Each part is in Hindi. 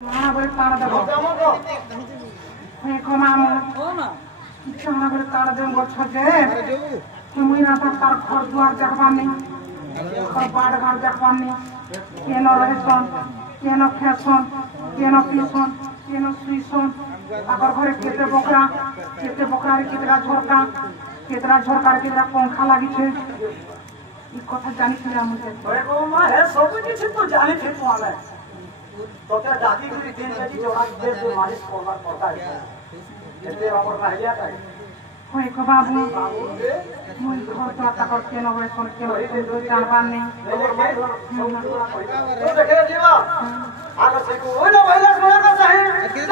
Mana boleh tanah dah. Hei, kau mamu. Mana boleh tanah dah buat saja. Kemui nata tar khor duar jakbani, khor bad ghar jakbani. Keno reson, keno kheson, keno pison, keno suison. Agar घरे खेते बकरा रे कितना झोरका रे कितना पंखा लगी छे ई कथा जानी छी हम मुझे अरे को मां है सब किछ तो जानी थी तुम्हारे तो क्या दादी की दिन में जो आज देश में मालिश करना पड़ता है इसलिए बापर ना हिया था होय को बाबू मुई घर तो आता कर के न होय सुन के दो जानबान नहीं तो देखे जीवा आगे से को ओइ न महिला सोना का चाहे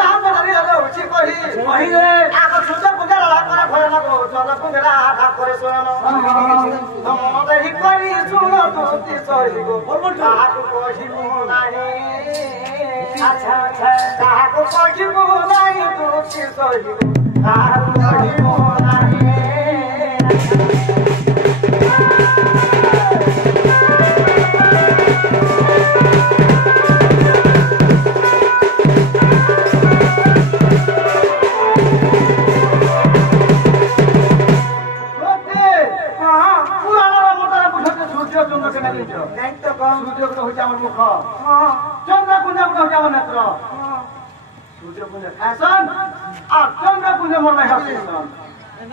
दाम बड़ी हलो उची कही वही रे आगे सुजा पूजा ला करे भय ना को चला को मेरा आधा करे सोना हम मते ही करी सुनो तो ती सही को बोल कहा को कही मो नाही अच्छा अच्छा कहा को कही मो नाही तो ती सही को कहा को कही मो नाही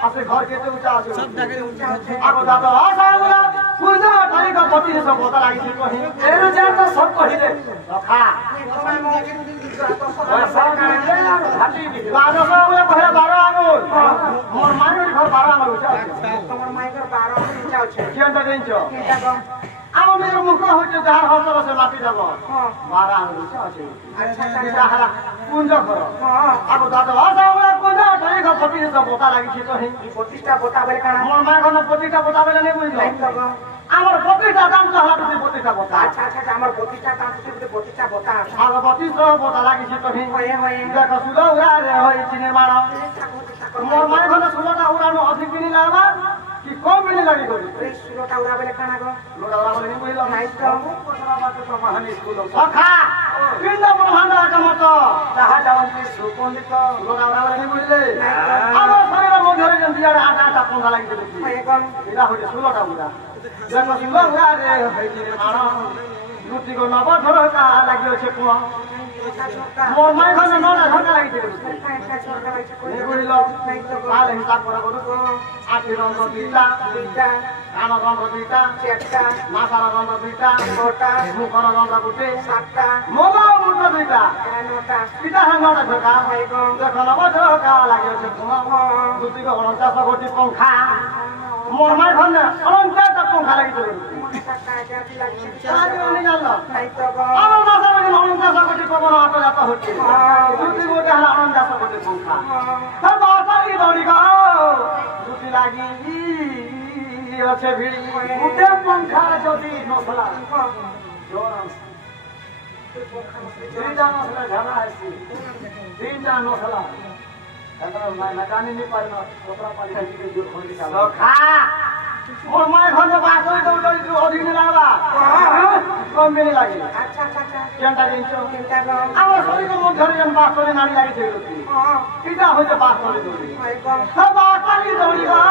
अपने घर के तो ऊंचा सब जगह ऊंचा अब दादा आसाला पूजा थाली का पति सब होता लागी थी कहीं एरो जान तो सब कहि दे रखा ऐसा करे हाथी भी 12 में पहले 12 आंगुल मोर माई घर 12 आंगुल ऊंचा तोर माई घर 12 आंगुल ऊंचा छे केन ता देंचो आम मेरो मुख होचे जहार हसर से माटी देब 12 आंगुल ऊंचा छे अच्छा अच्छा हाला कुंज करो अब दादा आसाला कुंजा थाली का पति सब होता लागी थी कहीं प्रतिष्ठा बोता बेले काना मोर माई घर प्रतिष्ठा बोता बेले नहीं बुझलो আমার প্রতিটা দাম তো হলা তুমি প্রতিটা বতা আচ্ছা আচ্ছা আমার প্রতিটা দাম তুমি প্রতিটা বতা আমার প্রতিটা বতা লাগিছে তো হয়ে দেখো সুদা উড়া রে হইছে নির্মাণ মোর মাই ঘরে সুদা উড়ানো অধিক দিন লাগবা কি কম দিন লাগি করি এই সুদা উড়া বেলে কানা গো সুদা উড়া বেলে কইল নাই তো কোতরা বাতে তো মহানি স্কুল সখা তিনটা ব্রহ্মাণ্ড কামত যাহা যাওন্তি সুপন্ডিত সুদা উড়া বেলে কইলে আমার শরীর মধ্যে যেন দিয়ার আটা আটা পঙ্গা লাগি দিছি এখন এটা হইছে সুদা উড়া देखो सिंह उड़ा रे हइले मारा लुटी को नबा थोड़ा का लागियो छे पुआ मोर माई घने नना घंटा लागि छे ने बोलिलो काल हिसाब करा करू तो आठी रंग दुईटा कानो रंग दुईटा चारटा माथार रंग दुईटा छटा मुखर रंग गुटे सातटा मोला मुठो दुईटा नौटा पिता नौटा छोका देखो नबा थोड़ा का लागियो छे पुआ लुटी को 49 कोटी पंखा मोर माई घने 49 पंखा लागि छे सारी नहीं जानलो আমার মাথা মানে 49 কোটি পবন অটো যাতা হচ্ছে দুটি গোটে হলা 49 কোটি সংখ্যা সব বাতারি দড়ি গো দুটি লাগি আছে ভিড়ি গোটে সংখ্যা যদি নসলা জোরাম তিনটা নসলা ঝানা আছে তিনটা নসলা এখন মেকানি নি পারনো ওপরা পালি দিকে জোর খন্ডি চালো খা मोर माय घने बासोई दउडई जो अधीन लागला कम मिले लागि अच्छा अच्छा अच्छा केनटा दिनचो केनटा गो आवर सरी को मोर घरे जन बासोई नाडी लागि छै किटा होय बासोई दउडी सब बासोई दउडी गो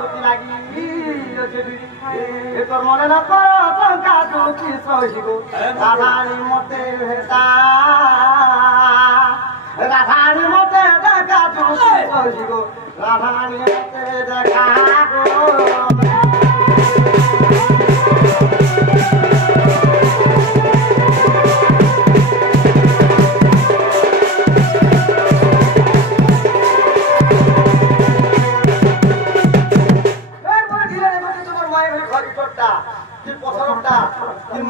दुती लागि जे बिडी ए तोर मने न कर पंका दुती सही गो राधानी मते भेटा राधानी मते देखा दुती सही गो राधानी मते देखा गो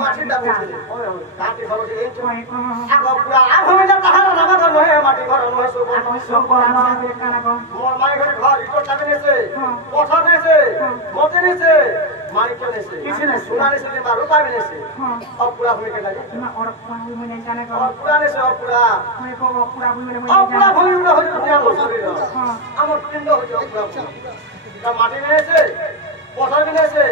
মাটিটা বসে ওই ওই কাটি খবর এই চই আগো পুরা আমি যা তাহার নামা ঘর নহে মাটি ঘর নহে সব আমাদের কানা গো মোর মাই ঘরে ঘর ইটো টাবে নেছে পথর নেছে মতে নেছে মানিক নেছে কিছু না সোনা নেছে বা রূপা নেছে সব পুরা হয়ে গেল না और পুরা হই নাই জানা গো পুরা নেছে পুরা মই কো পুরা হই নাই পুরা হই হই শরীর আমার পিণ্ড হই পুরা মাটি নেছে পথর নেছে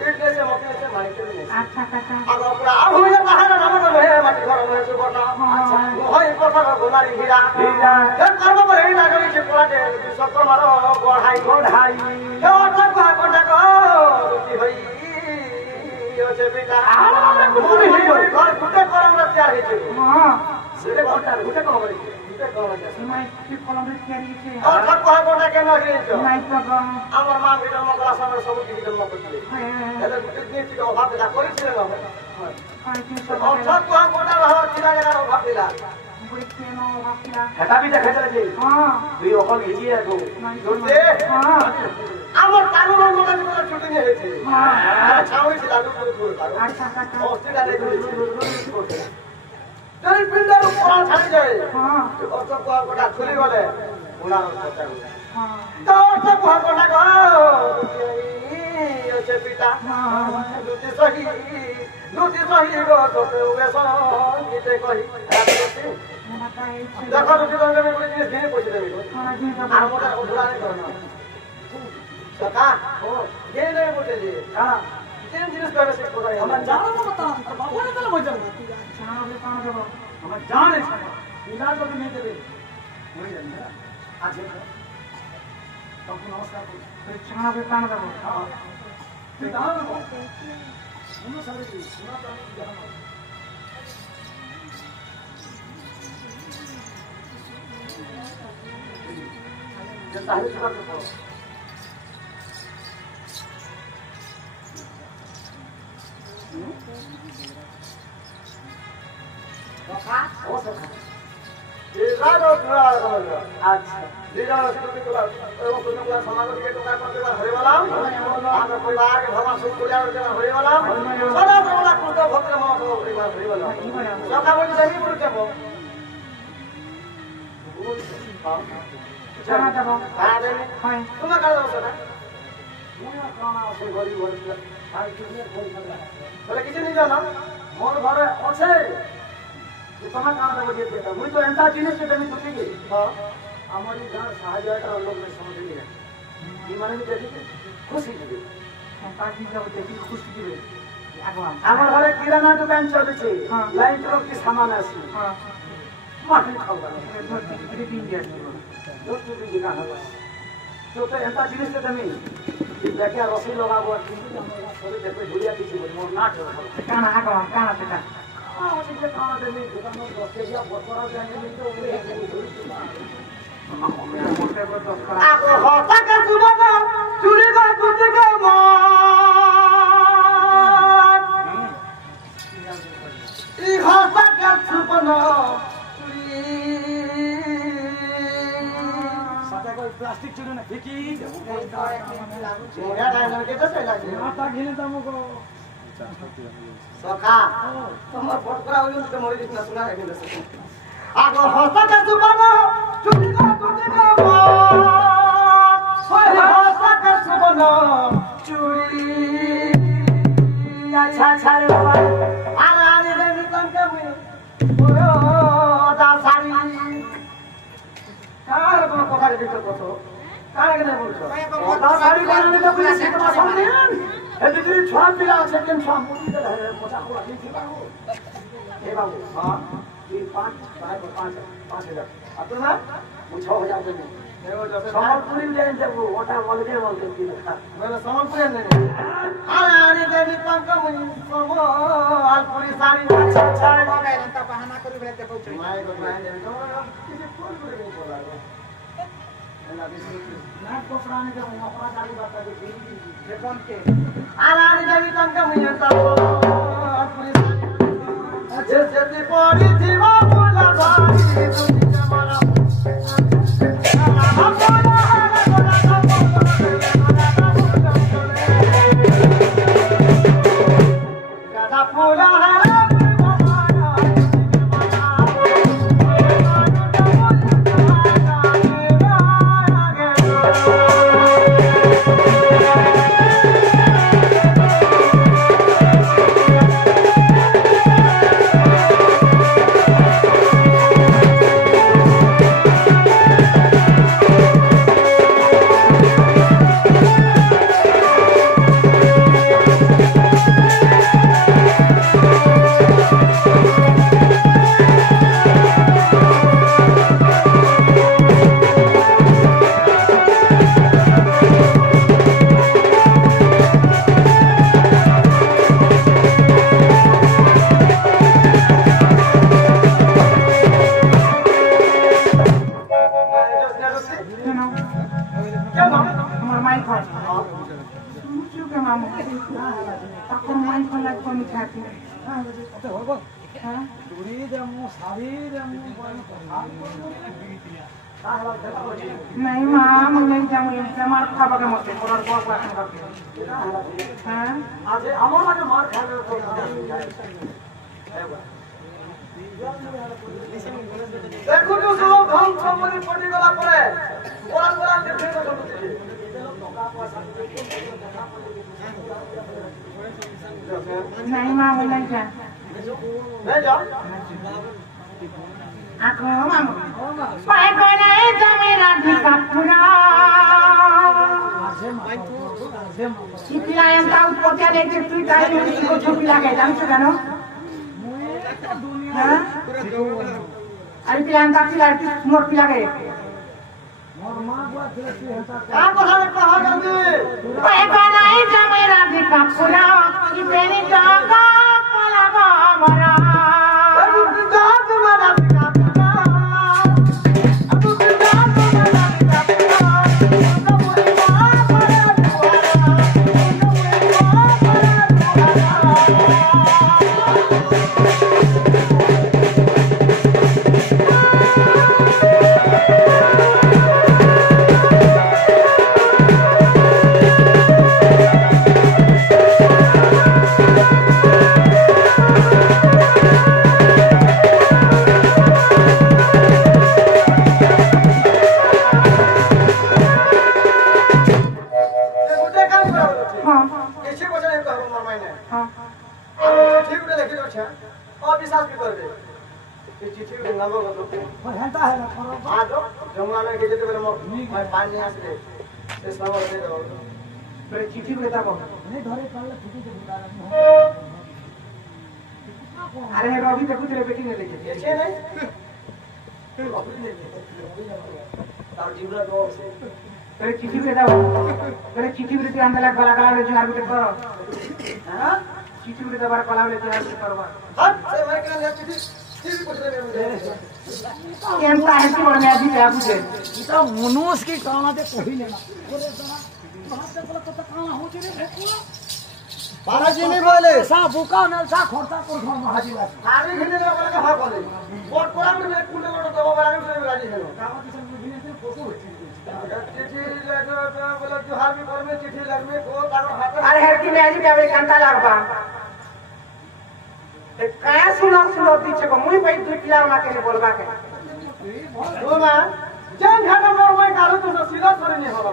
इतने से मौके से मारी के नहीं अच्छा काका अब पूरा अब मुझे बाहर ना मत रहे माटी घर में से करना अच्छा होई पकड़ गोलारी हीरा हीरा जब कर्म पर ही लागल छे पूरा दे सब मारो गोढ़ाई जो तक कोटा को रुचि होई ओ छे बेटा घर फुटे करम रे तैयार हे छे हां सीधे घंटा फुटे को होई फुटे को होई मैं की कलम रे तैयारी छे और तक कोटा के न गिरे छो मैं तो আমার মা বিটল মকলা সামনে সব কিছু জন্ম করতে এটা কিডনি থেকে অভাব দিলা করেছিল না और सब को हम मोटा रहो चिरा जगह अभाव दिला हेटा भी देखा चले हां दुई ओकल हिजिए गो जोते हां আমার কালো মোটা মোটা ছুটি নিয়ে হেছে হাঁ ছাউই ছিল আলু করে করে আচ্ছা আচ্ছা অস্ট্রেলিয়া রে করেছে তাই পিন্ডার উপর ছাড়ি যায় হাঁ और सब को गोटा খুলি গলে ওনার কথা हां तो सब को गोटा গো আছে পিতা দুটি সহি গো তোতে উয়েসন গীতে কহি দেখো দুটি রঙে আমি বলে জিনিস ঘিরে পয়সা দেবি আর মোটা উড়া নেই করনা সকা ও গে নেই বলে জি হ্যাঁ তিন জিনিস করে সে কোথায় আমরা জানো না কথা বাবু না তাহলে মজা জানো বে কান দেব আমরা জানে বিনা যদি নেই দেবে হয়ে যাবে না আছে তখন নমস্কার করি জানো বে কান দেব হ্যাঁ দাও শুনো সবাই শোনা তো আমি জানো যে তাহলে শোনা তো সখা ও সখা রাজো পুরা আচ্ছা দিদার সুতি তোলা এবং তোমরা সমাজ থেকে টাকা করতে হয়ে গেলাম আমরা পরিবার के भगवान सुख कल्याण के হয়ে গেলাম সদা সর্বদা কুত ভক্ত মত পরিবার হয়ে গেলাম সখা বলি দেবি বলি দেব জানা দেব হ্যাঁ দেবি হ্যাঁ তুমি কাজ করছ না মুই কোন আছে গরিব গরিব আর কিছু ফোন করলা বলে কিছু নি জানো মোর ঘরে আছে তোমার কাম দেব দিয়ে দেতা মুই তো এন্তা জিনিস কে দেমি তুই কি হ্যাঁ আমারই গাঁর সাহায্য একটা লোক নে সমঝ নিয়ে কি মানে আমি দেখি খুশি দিবে পার্টি যাব দেখি খুশি দিবে আমার ঘরে কিরানা দোকান চলছে লাইট লোক কি সামান আছে হ্যাঁ মাটি খাওয়া ধরতে দিন দিয়ে ধরতে দিন গানা তো তো এন্তা জিনিস কে দেমি দেখে রসি লাগাবো আর কিন্তু আমরা সবে দেখে ঝুলিয়া দিছি মোর না কানা কানা সেটা আমাদের খাওয়া দেবে দোকানে 10 কেজি বড় জানি তো আগো হতাকে সুবন চুরি গা কুতে গে মা ই হতাকে সুবন চুরি সাথে কই প্লাস্টিক চুরি না ঠিকই দেবো মোয়া ডাইনার কে তো লাগে মাথা ঘিনে দামকো সখা তোমার ফট করা হইল তো মরে দিছ না শোনা রে কিন্তু আগো হতাকে সুবন চুরি গা কুতে গে মা ওই হতাকে সুবন চুরি আচ্ছা ছাড় বাবা আর আরে রে নিতনকে মুই ওরে দা সারি কার কোন কথা দিতে কত কার কেন বলছো দা সারি বানালে তো পুলিশ তোমার সামনে এতে যদি ছড়া পিলা আছে কেন সব মুদি দে মজা করে দিছি বাবু এ বাবু হ্যাঁ 5,000 আপনারা 6,000 দেন সম্বলপুরি দেন দেবো ওটা বলতে বলতে কি লেখা বলে সম্বলপুরি দেন আরে আরে দেবি পঙ্ক মুই সম্বলপুরি শাড়ি ছাড় লাগাইলেন তা বাহানা করি বেতে পৌঁছে মাই গো মাই দেন তোমরা কিছু ফোন করে নি বলাবো না কোপরানে যে মোহরা গাড়ি বাতা দেখি যে কোন কে আরে আরে দেবি পঙ্ক মুই সম্বলপুরি শাড়ি যেতে পড়ি জীবা বলা ভাই তুমি জামানা Suju ke mamu. Aku main kalau kau mikati. नहीं माँ मुझे जाऊँ इसलिए मार खा बगे मुझे पूरा गोवा गोवा खाने का हाँ आज हमारा जो मार खाने को देखो जो सब हम कंपनी पड़ी गला पड़े गोरा गोरा देखे तो नहीं माँ मुझे जा नहीं जा aku mamu pai kona eta mera dikapura Sila yang tahu potnya ada cerita ini ikut cuci lagi jam sudah no Hah? Ada pilihan taksi lagi nomor lagi Apa hal itu hal ini? pai kona eta mera dikapura ini jaga kala mara Aku tidak mana चिट्ठी को देता कौन अरे रवि देखो तेरे बेटी ने लेके ऐसे नहीं तार जीवना दो से तेरे चिट्ठी को देता तेरे चिट्ठी को देते अंदर गला गला ले जुगाड़ बिटे करो हां चिट्ठी को देता बार कला ले जुगाड़ बिटे करो हां से मैं कहना ले चिट्ठी चिट्ठी को दे मुझे केनता है कि बड़े आदमी क्या पूछे इतना मनुष्य की काना दे कोई लेना बोले सना बात से बोला पता काना हो रे भोकुआ बालाजी नहीं बोले सा भूका न सा खोरता पर घर महाजी ला आगे घिने ना बोले हां बोले बोट कोरा में कुल लोट दबा बारे में राजी है कामा किसी में घिने से फोटो चिट्ठी लगे बोले जो हाल में घर में चिट्ठी लग में को तारो हाथ अरे है कि मैं आज क्या वे कांता लागबा ए काय सुनो सुनो पीछे को मुई भाई तू किला मा के बोलबा के ओ मां जन घाटा मोर मैं कालो तो सीधा छोरे नहीं होगा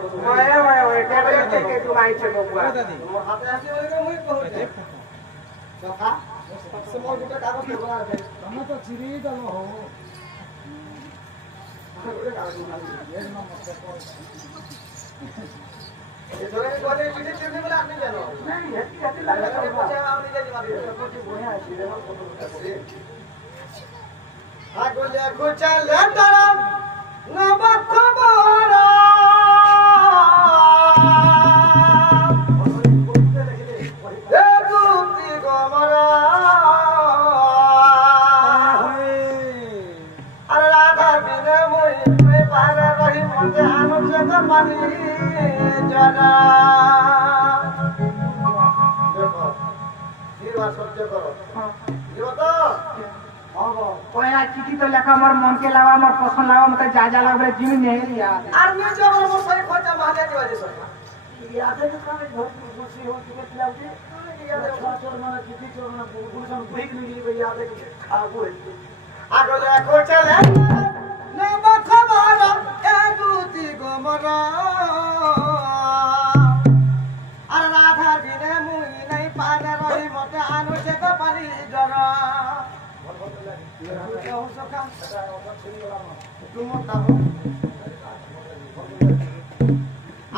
ओए टेबलेट के तू आई छे बुआ मोर हाथ ऐसे बोले मुई कहते सखा से मोर गुटे कागज के बना दे हम तो चिरी दलो हो ये थोड़े में बोले चिट्ठी चिट्ठी बोला नहीं जानो नहीं है कैसे लगा लगे पछे आवनी जानी मारी कुछ बोया सीधे हम फोटो करे आ गोले कुचल तरम न बखबरा ए गुती गोमरा अरे राधा बिना मोई में पार रही मते आनो से तो पानी जरा देखो ये बात सत्य करो ये बता ओया चिट्ठी तो लेखा मोर मन के लावा मोर पसंद लावा मत जा जा लावा जिमी नहीं लिया आर्मी जब वो सही खोजा माले की वजह से याद है कितना में बहुत खुशी हो चुके खिलाते याद है चोर माना चिट्ठी चोर माना पुलिस हम भीख नहीं ली भाई याद है कि खाबो है आगो ले को चले ने बखबारा ए गुती गोमरा अरे राधा बिने मुई नहीं पाने रही मते आनु से तो पानी जरा क्या हो सका तुम मत हो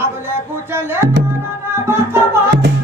आगो ले को चले ना बखबारा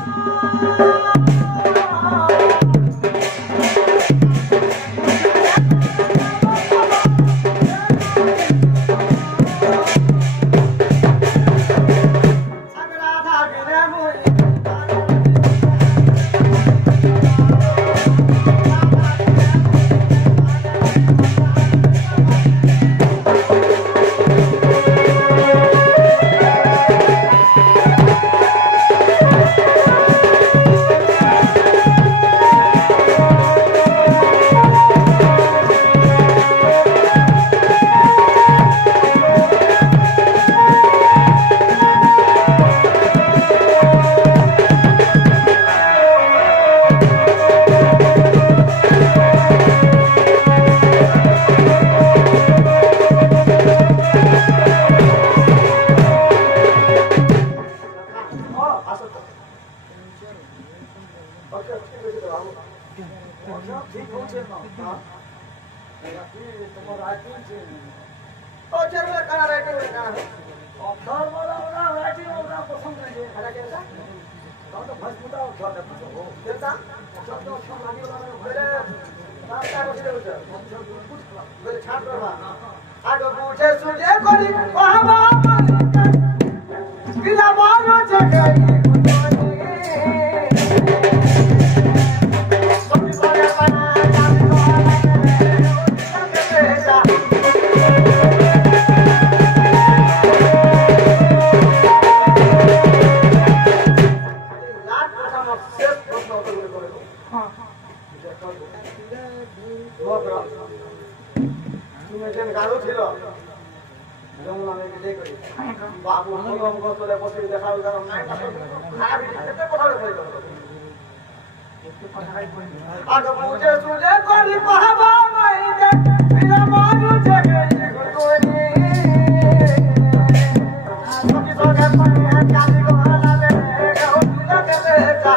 ओ चरवे कना राइटिंग में कना है अफसर वाला वाला राइटिंग वाला पसंद नहीं है हरा केसा तो भस मुदा अफसर है तो केसा शब्द अच्छा लागे वाला मेरे रास्ता को से उधर मेरे छात्र बा आगो पूछे सुजे कोनी बाबा बिना मानो जगई बाबू हम गोसले बसे देखा उधर नहीं खाया भी कितने कोठा ले गए आगे पूछे सुजे कोनी बाबा नहीं दे बिना मानो जगई गुरगोनी सोची तो के पानी है चाली को हला ले गो तुला के बेटा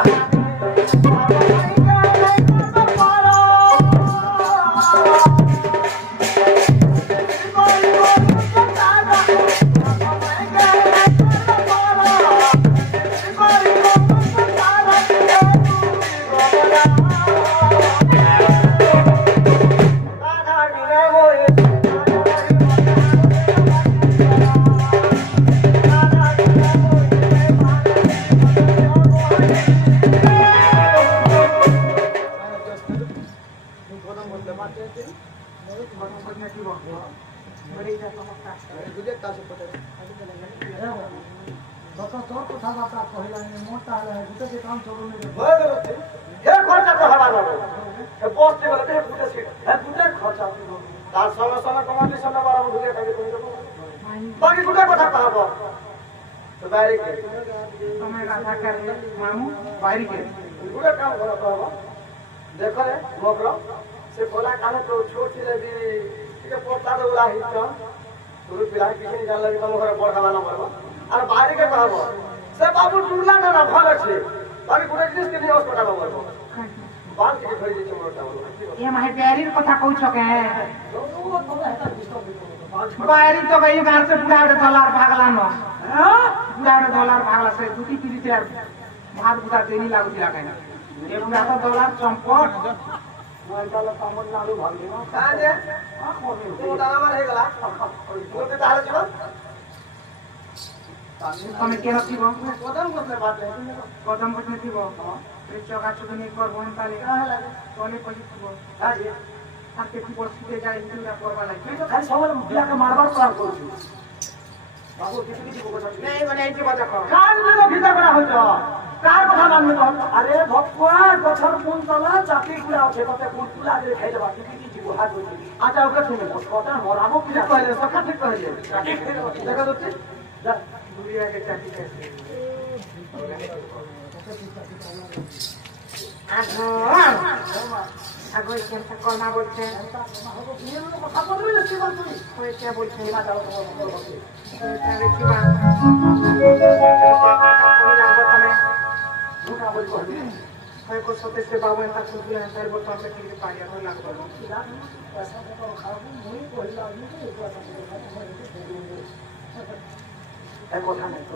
बता तोर कथा बाता कहला ने मोटा है गुटे के काम छोड़ो नहीं हे खर्चा तो हवा ना हे बस से गले गुटे सीट हे गुटे खर्चा तार समय समय कमानी समय बारा में ढुके कागे कोई बाकी गुटे कथा कहबो तो बारी के समय कथा कर मामू बारी के गुटे काम करो कहबो देखो रे मोकरो से कोला काने तो छोटी रे भी के पोता तो उला हित तू पिला किसी जान लगे तुम घर बड़ खाना पड़बो আর বাইরে পাবো সে বাবু টুলা না না ভালো আছে বাকি পুরো জিনিস কে নিয়ে হসপিটাল পাবো বাল থেকে ধরে দিতে মোটা বলো ये माहे प्यारीर कथा कहू छके बाहरी तो गई गार से बुढ़ाड़े डॉलर भागला न बुढ़ाड़े डॉलर भागला से दुटी किरी यार भात बुता देनी लागू दिला कहीं ये बुढ़ा तो डॉलर चंपट वाला तमिलनाडु भाग गया कहां जे तो दाना मार हे गला बोलते तार जीवन તમે કેનો થીવો કોદમ કોસલે બાત લે કદમ બટને થીવો એ ચોકા ચોકની પર બોન તાલે તોને પછી થીવો હાજી આ કેથી બસુતે જાય ઇન્દુરા પરવા લાગે तो खाली सवाल बिया के मारबार प्लान करू बाबू किसी किसी को बता નહીં મને এইથી বাজা কর কাল দিলো ভিতর করা হইতো কার কথা মানবে তো अरे भगवा गछर कोन तला चाकरी पुरा আছে কত কোন পুরা দে খাই দেবা किसी किसी को हाथ होई আচ্ছা ওকে শুনে কত মরাবো কি ঠিক কইলে সখা ঠিক কইলে দেখা যাচ্ছে দুরিয়া কে চাটি कैसे আগো আগো কেনটা কর্মা বলছে কথা বলবি না কি বলবি ওই কে বলছে না যাও তো এটা দেখিবা কইলা তুমি झूठा बोल बोल হয় কো সতে সে বাবু এটা সুদি না তার বলতে আমরা কি পাইয়া হই লাগবে पैसा तो खाओ मुई কইলা আমি তো पैसा এক কথা নাই তো